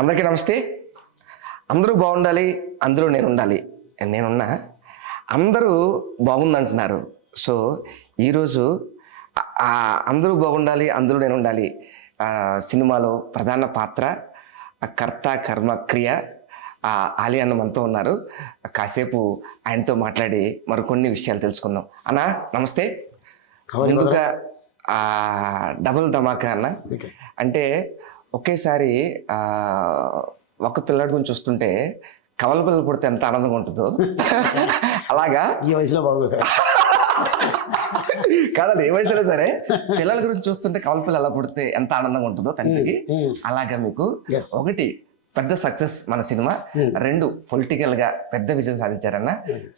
అందరికీ నమస్తే. అందరూ బాగుండాలి, అందులో నేను ఉండాలి. నేనున్నా, అందరూ బాగుందంటున్నారు. సో ఈరోజు అందరూ బాగుండాలి, అందులో నేను ఉండాలి సినిమాలో ప్రధాన పాత్ర కర్త కర్మ క్రియ ఆలి అన్న మనతో ఉన్నారు. కాసేపు ఆయనతో మాట్లాడి మరికొన్ని విషయాలు తెలుసుకుందాం. అన్న నమస్తే. ముందుగా డబుల్ ధమాకా అన్న. అంటే ఒకేసారి ఒక పిల్లడి గురించి చూస్తుంటే కవల పిల్లలు పుడితే ఎంత ఆనందంగా ఉంటుందో అలాగా ఈ వయసులో బాగుంది కాదండి, ఏ వయసులో సరే పిల్లల గురించి చూస్తుంటే కవల పిల్లలు ఎలా పుడితే ఎంత ఆనందంగా ఉంటుందో తండ్రికి, అలాగా మీకు ఒకటి పెద్ద సక్సెస్ మన సినిమా, రెండు పొలిటికల్ గా పెద్ద విజయం సాధించారన్న.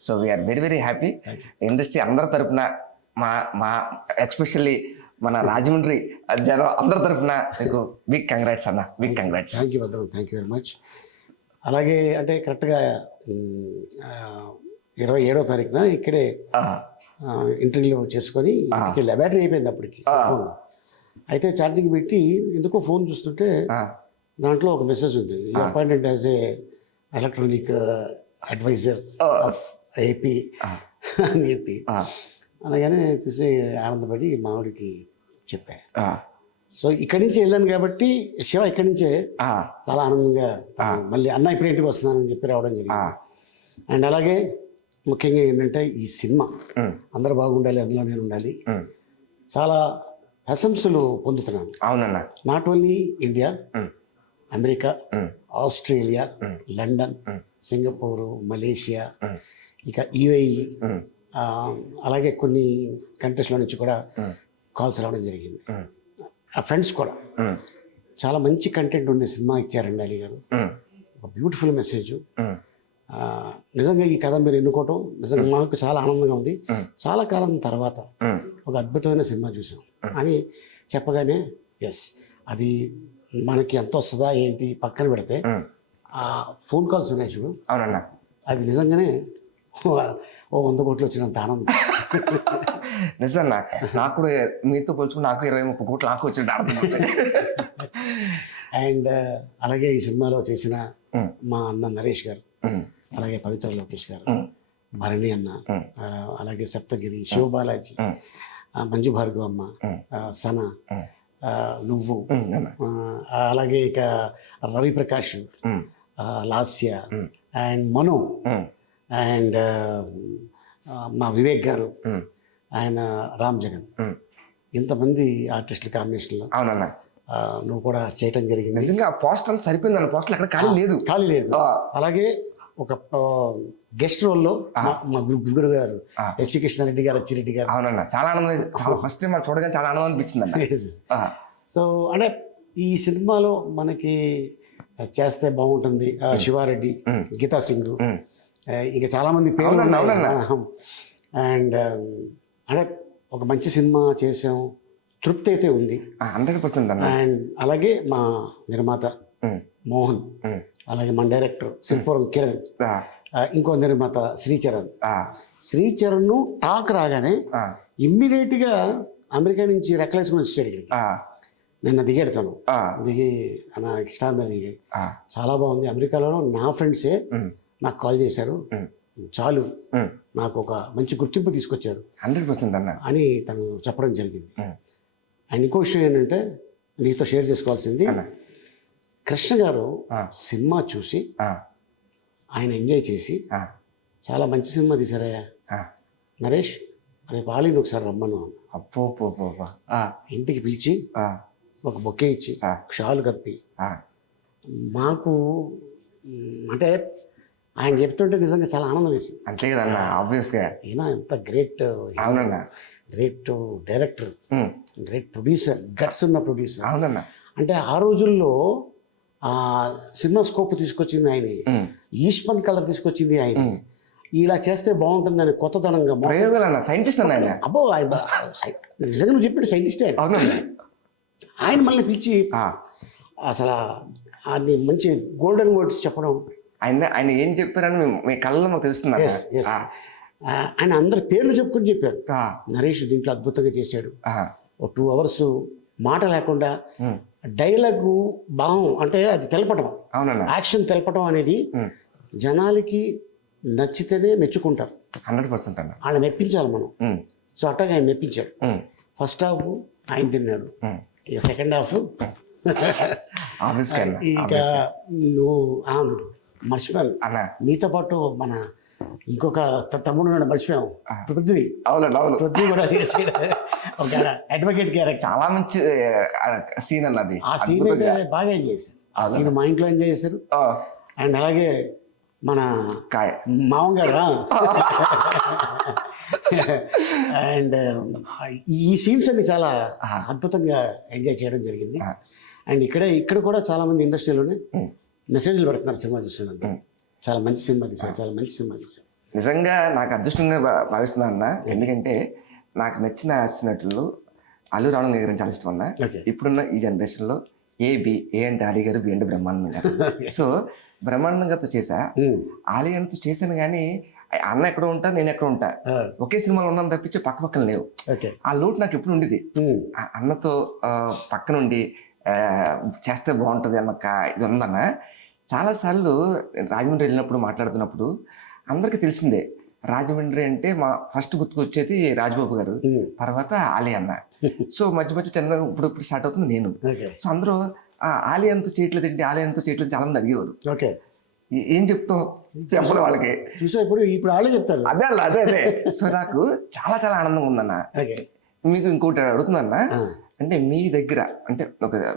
So we are very very happy. Industry అందరి తరపున మా ఎస్పెషల్లీ మన రాజమండ్రి జనం అందరి తరఫున మీకు బిగ్ కంగ్రాట్స్ అన్న, బిగ్ కంగ్రాట్స్. థ్యాంక్ యూ భద్రం, థ్యాంక్ యూ వెరీ మచ్. అలాగే అంటే కరెక్ట్గా 27వ తారీఖున ఇక్కడే ఇంటర్వ్యూ చేసుకొని బ్యాటరీ అయిపోయింది అప్పటికి. అయితే ఛార్జింగ్ పెట్టి ఎందుకో ఫోన్ చూస్తుంటే దాంట్లో ఒక మెసేజ్ ఉంది, appointment as a electronic adviser of AP అని చెప్పి. అలాగనే చూసి ఆనందపడి మావిడికి చెప్పా. సో ఇక్కడి నుంచి వెళ్ళాను కాబట్టి శివ ఇక్కడి నుంచే చాలా ఆనందంగా మళ్ళీ అన్న ఇప్పుడు ఇంటికి వస్తున్నానని చెప్పి రావడం జరిగింది. అండ్ అలాగే ముఖ్యంగా ఏంటంటే ఈ సినిమా అందరూ బాగుండాలి, అందులో నేను ఉండాలి, చాలా ప్రశంసలు పొందుతున్నాను. అవునన్నా. Not only India, America, Australia, London, Singapore, Malaysia, ఇక యుఏఈ, అలాగే కొన్ని కంట్రీస్లో నుంచి కూడా కాల్స్ రావడం జరిగింది. ఆ ఫ్రెండ్స్ కూడా చాలా మంచి కంటెంట్ ఉండే సినిమా ఇచ్చారండి అలీ గారు. ఒక బ్యూటిఫుల్ మెసేజ్. నిజంగా ఈ కథ మీరు ఎన్నుకోవటం నిజంగా మాకు చాలా ఆనందంగా ఉంది. చాలా కాలం తర్వాత ఒక అద్భుతమైన సినిమా చూసాం అని చెప్పగానే ఎస్, అది మనకి ఎంత వస్తుందా ఏంటి పక్కన పెడితే ఆ ఫోన్ కాల్స్ ఉన్నాయి చూడు, అవునన్నా, అది నిజంగానే ఓ 100 కోట్లు వచ్చినంత ఆనందం. నిజన్నా, నాకు కూడా మీతో పోల్చుకుని నాకు 20-30 కోట్లు నాకు వచ్చిన ఆనందం. అండ్ అలాగే ఈ సినిమాలో చేసిన మా అన్న నరేష్ గారు, అలాగే పవిత్ర లోకేష్ గారు, భరణి అన్న, అలాగే సప్తగిరి, శివబాలాజీ, మంజు భార్గవ్ అమ్మ, సన, నువ్వు, అలాగే ఇక Ravi Prakash, Lasya and Mano and మా వివేక్ గారు, ఆయన రామ్ జగన్, ఇంతమంది ఆర్టిస్టుల కాంబినేషన్లో అవునన్నా నువ్వు కూడా చేయటం జరిగింది. నిజంగా పోస్టర్ అంతా సరిపోయింది అన్న, పోస్టర్ ఎక్కడ ఖాళీ లేదు. అలాగే ఒక గెస్ట్ రోల్లో మా గురు గారు ఎస్సీ కృష్ణారెడ్డి గారు, అచ్చిరెడ్డి గారు. అవునన్నా, చాలా ఆనందం. ఫస్ట్ టైం చూడగానే చాలా ఆనందం అనిపించింది. సో అంటే ఈ సినిమాలో మనకి చేస్తే బాగుంటుంది శివారెడ్డి, గీతా సింగ్, ఇంకా చాలా మంది పేర్లు. అండ్ అంటే ఒక మంచి సినిమా చేసాం, తృప్తి అయితే ఉంది 100%. అండ్ అలాగే మా నిర్మాత మోహన్, అలాగే మన డైరెక్టర్ శిల్పురం కిరణ్, ఇంకో నిర్మాత శ్రీచరణ్ టాక్ రాగానే ఇమ్మీడియట్గా అమెరికా నుంచి రెక్కలేసుకుని వచ్చాడు ఇక్కడికి. నిన్న దిగాడు తను, దిగి నా ఎక్స్ట్రాడినరీ, చాలా బాగుంది. అమెరికాలో నా ఫ్రెండ్సే నాకు కాల్ చేశారు, చాలు నాకు ఒక మంచి గుర్తింపు తీసుకొచ్చారు 100% అన్న అని తను చెప్పడం జరిగింది. అండ్ ఇంకో విషయం ఏంటంటే నీతో షేర్ చేసుకోవాల్సింది, కృష్ణ గారు సినిమా చూసి ఆయన ఎంజాయ్ చేసి చాలా మంచి సినిమా తీశారయ్యా నరేష్, రేపు ఆలీని ఒకసారి రమ్మను ఇంటికి పిలిచి ఒక బొకే ఇచ్చి షాలు కప్పి మాకు, అంటే ఆయన చెప్తుంటే నిజంగా చాలా ఆనందం వేసింది. అంతే కదన్నా, ఆబ్వియస్గా ఈయన ఎంత గ్రేట్, అవునన్నా, great director, great producer, guts ఉన్న ప్రొడ్యూసర్. అవునన్నా, అంటే ఆ రోజుల్లో ఆ సినిమా స్కోప్ తీసుకొచ్చింది ఆయన, ఈస్పన్ కలర్ తీసుకొచ్చింది ఆయన, ఇలా చేస్తే బాగుంటుందని కొత్తదనంగా సైంటిస్ట్ అన్న. అబ్బో నిజంగా నువ్వు చెప్పాడు సైంటిస్టే. ఆయన మళ్ళీ పిలిచి అసలు అది మంచి గోల్డెన్ వర్డ్స్ చెప్పడం, ఆయన ఏం చెప్పారని మీ కళ్ళలో మాకు తెలుస్తుంది. ఆయన అందరి పేర్లు చెప్పుకొని చెప్పారు, నరేష్ దీంట్లో అద్భుతంగా చేశాడు, ఒక 2 hours మాట లేకుండా డైలాగు భావం అంటే అది తెలపటం, అవునన్నా. యాక్షన్ తెలపటం అనేది జనాలకి నచ్చితేనే మెచ్చుకుంటారు. 100% అన్న. వాళ్ళని మెప్పించాలి మనం. ఉమ్, సో అట్టగా ఆయన మెప్పించాడు. ఉమ్, ఫస్ట్ హాఫ్ ఆయన తిన్నాడు, ఉమ్. ఇక సెకండ్ హాఫ్ Obviously అన్న, ఇక obviously. నువ్వు మర్చిపోయాను. అన్న. నీతో పాటు మన ఇంకొక తమ్ముడు ఉన్నాడు, మర్చిపోయాం, పృథ్వీ. అవునండి, అవును. పృథ్వీ కూడా చేసాడు ఒక అడ్వకేట్ క్యారెక్టర్. చాలా మంచి సీన్ అన్నది. ఆ సీన్ అయితే బాగా ఎంజాయ్ చేశారు. ఆ సీన్ మా ఇంట్లో ఎంజాయ్ చేశారు. అండ్ అలాగే మన కాయ మామగారు అండ్ ఈ సీన్స్ అన్ని చాలా అద్భుతంగా ఎంజాయ్ చేయడం జరిగింది. అండ్ ఇక్కడ కూడా చాలా మంది ఇండస్ట్రీలోనే మెసేజ్లు పెడుతున్నారు సినిమా చూసినందుకు. చాలా మంచి సినిమా తీశారు, చాలా మంచి సినిమా తీశారు. నిజంగా నాకు అదృష్టంగా భావిస్తున్నాను అన్న. ఎందుకంటే నాకు నచ్చిన నటులు అల్లు రావణ్ గారు చాలా ఇష్టం అన్న. ఇప్పుడున్న ఈ జనరేషన్లో ఏ అంటే ఆలీ గారు, బి అంటే బ్రహ్మానందం గారు. సో బ్రహ్మానందం గారితో చేశా, ఆలీ గారితో చేశాను, కానీ అన్న ఎక్కడ ఉంటా, నేను ఎక్కడ ఉంటా, ఒకే సినిమాలో ఉన్నాను తప్పించి పక్క పక్కన లేవు. ఆ లోటు నాకు ఎప్పుడు ఉండేది. అన్నతో పక్కనుండి చేస్తే బాగుంటుంది అన్న ఇది ఉందన్న. చాలాసార్లు రాజమండ్రి వెళ్ళినప్పుడు మాట్లాడుతున్నప్పుడు అందరికీ తెలిసిందే, రాజమండ్రి అంటే మా ఫస్ట్ గుర్తుకొచ్చేది రాజబాబు గారు, తర్వాత ఆలీ అన్న. సో మధ్య మధ్య చిన్న ఇప్పుడు స్టార్ట్ అవుతుంది నేను. సో అందరూ ఆలీ అంతా చేయట్లేదు ఏంటి, ఆలీ అంతా చేయట్లేదు చాలా మంది అడిగేవారు. ఏం చెప్తాం చెప్పలే వాళ్ళకి. చూసా ఇప్పుడు వాళ్ళే చెప్తారు. అదే అదే. సో నాకు చాలా చాలా ఆనందంగా ఉందన్న. మీకు ఇంకోటి అడుగుతుందన్న, అంటే మీ దగ్గర అంటే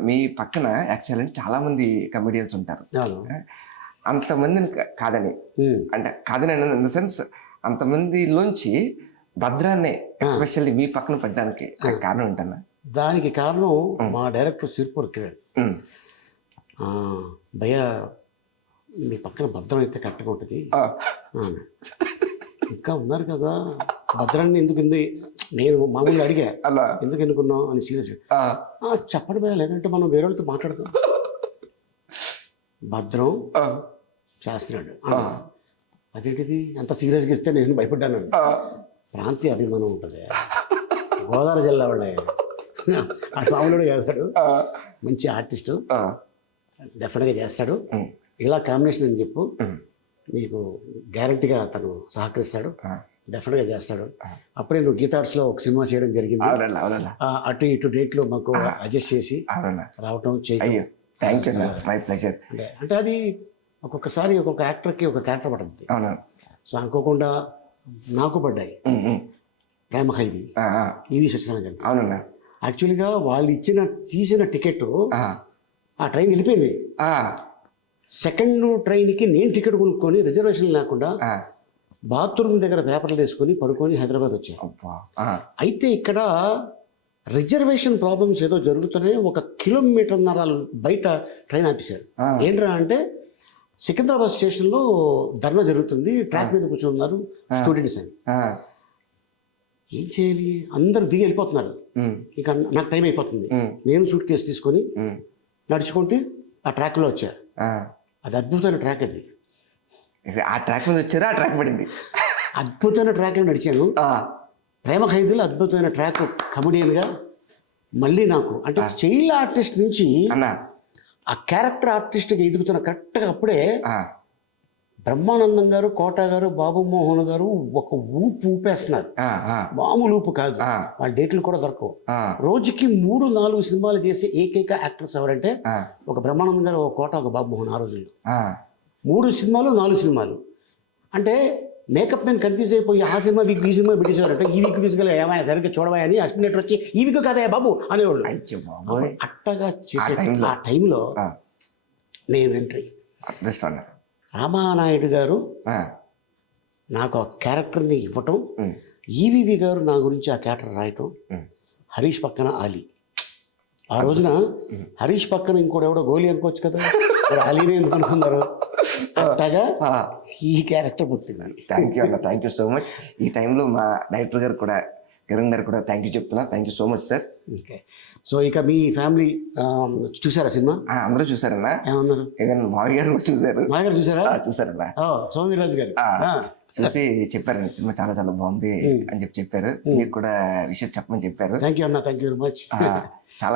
మీ పక్కన యాక్చువల్ అంటే చాలా మంది కమెడియన్స్ ఉంటారు. అంతమందిని కాదని అంటే కాదని ఇన్ ద సెన్స్ అంతమందిలోంచి భద్రాన్ని ఎస్పెషల్లీ మీ పక్కన పెట్టడానికి కారణం ఏంటన్నా? దానికి కారణం మా డైరెక్టర్ సిర్పూర్ కిరణ్. భయ్యా మీ పక్కన భద్రం అయితే కరెక్ట్గా ఉంటుంది, ఇంకా ఉన్నారు కదా భద్రాన్ని ఎందుకు నేను మామూలుగా అడిగా, ఎందుకు ఎన్నుకున్నావు అని సీరియస్ చెప్పడం భయ్యా, లేదంటే మనం వేరే వాళ్ళతో మాట్లాడదాం. భద్రం చేస్తున్నాడు, అదేంటిది అంత సీరియస్గా ఇస్తే నేను భయపడ్డాను. ప్రాంతీయ అభిమానం ఉంటుంది, గోదావరి జిల్లా వాళ్ళే, అటు మామూలుగా చేస్తాడు, మంచి ఆర్టిస్టు, డెఫినెట్గా చేస్తాడు, ఇలా కాంబినేషన్ అని చెప్పు, నీకు గ్యారంటీగా తను సహకరిస్తాడు, డెఫినెట్గా చేస్తాడు. అప్పుడే నువ్వు గీతార్ట్స్లో ఒక సినిమా చేయడం జరిగింది, అటు ఇటు డేట్లో మాకు అడ్జస్ట్ చేసి రావటం చేయడం. అంటే అది ఒక్కొక్కసారి ఒక్కొక్క యాక్టర్కి ఒక క్యారెక్టర్ పడుతుంది. సో అనుకోకుండా నాకు పడ్డాయి ప్రేమ ఖైదీ, ఈవి సత్యనారాయణ గారు. యాక్చువల్గా వాళ్ళు తీసిన టికెట్ ఆ ట్రైన్ వెళ్ళిపోయింది. సెకండ్ ట్రైన్కి నేను టికెట్ కొనుక్కొని రిజర్వేషన్ లేకుండా బాత్రూమ్ దగ్గర పేపర్లు వేసుకొని పడుకొని హైదరాబాద్ వచ్చాను. అయితే ఇక్కడ రిజర్వేషన్ ప్రాబ్లమ్స్ ఏదో జరుగుతున్నాయి. 1 కిలోమీటర్న్నర బయట ట్రైన్ ఆపేశారు. ఏంట్రా అంటే సికింద్రాబాద్ స్టేషన్లో ధర్నా జరుగుతుంది, ట్రాక్ మీద కూర్చున్నారు స్టూడెంట్స్ అని. ఏం చేయాలి, అందరూ దిగి వెళ్ళిపోతున్నారు. ఇక నాకు టైం అయిపోతుంది. నేను సూట్ కేసు తీసుకొని నడుచుకుంటే ఆ ట్రాక్లో వచ్చా. అది అద్భుతమైన ట్రాక్. అది ఆ ట్రాక్ మీద వచ్చారా, ఆ ట్రాక్ పడింది. అద్భుతమైన ట్రాక్లో నడిచాను. ప్రేమ ఖైదీలో అద్భుతమైన ట్రాక్ కమెడియన్గా. మళ్ళీ నాకు అంటే చైల్డ్ ఆర్టిస్ట్ నుంచి ఆ క్యారెక్టర్ ఆర్టిస్ట్గా ఎదుగుతున్న కరెక్ట్గా అప్పుడే బ్రహ్మానందం గారు, కోట గారు, బాబు మోహన్ గారు ఒక ఊపేస్తున్నారు. మామూలు ఊపు కాదు, వాళ్ళ డేట్లు కూడా దొరకవు. రోజుకి 3-4 సినిమాలు చేసే ఏకైక యాక్టర్స్ ఎవరంటే ఒక బ్రహ్మానందం గారు, ఒక కోట, ఒక బాబు మోహన్. ఆ రోజుల్లో 3 సినిమాలు 4 సినిమాలు అంటే మేకప్ నేను కన్ఫ్యూజ్ అయిపోయి ఆ సినిమా వీక్ ఈ సినిమా పెట్టేసేవారంటే ఈ వీక్ తీసుకెళ్ళి ఏమైనా సరిగ్గా చూడవా అని అసిస్టెంట్ వచ్చి ఈ వీక్ కదా బాబు అనేవాళ్ళు. అట్టగా చేసే ఆ టైంలో నేను ఎంట్రీ రామానాయుడు గారు నాకు ఆ క్యారెక్టర్ని ఇవ్వటం, ఈవీవి గారు నా గురించి ఆ క్యారెక్టర్ రాయటం, హరీష్ పక్కన ఆలీ. ఆ రోజున హరీష్ పక్కన ఇంకోటి ఎవడో గోలీ అనుకోవచ్చు కదా, ఆలీనే ఎందుకు అనుకున్నారు. అట్టగా ఈ క్యారెక్టర్ పుట్టింది. థ్యాంక్ యూ అన్న, థ్యాంక్ యూ సో మచ్. ఈ టైంలో మా డైరెక్టర్ గారు కూడా, కిరణ్ గారు కూడా థ్యాంక్ యూ చెప్తున్నా. Thank you so much sir. Okay, so ఇక మీ ఫ్యామిలీ చూసారా సినిమా? అందరూ చూసారన్నా. ఏమన్నారు? మావి గారు కూడా చూసారు. మావి గారు చూసారా? చూసారన్నా. సోమిరాజు గారు చూసి చెప్పారండి సినిమా చాలా చాలా బాగుంది అని చెప్పారు. మీకు కూడా విషయం చెప్పమని చెప్పారు. థ్యాంక్ యూ అన్న, థ్యాంక్ యూ వెరీ మచ్. చాలా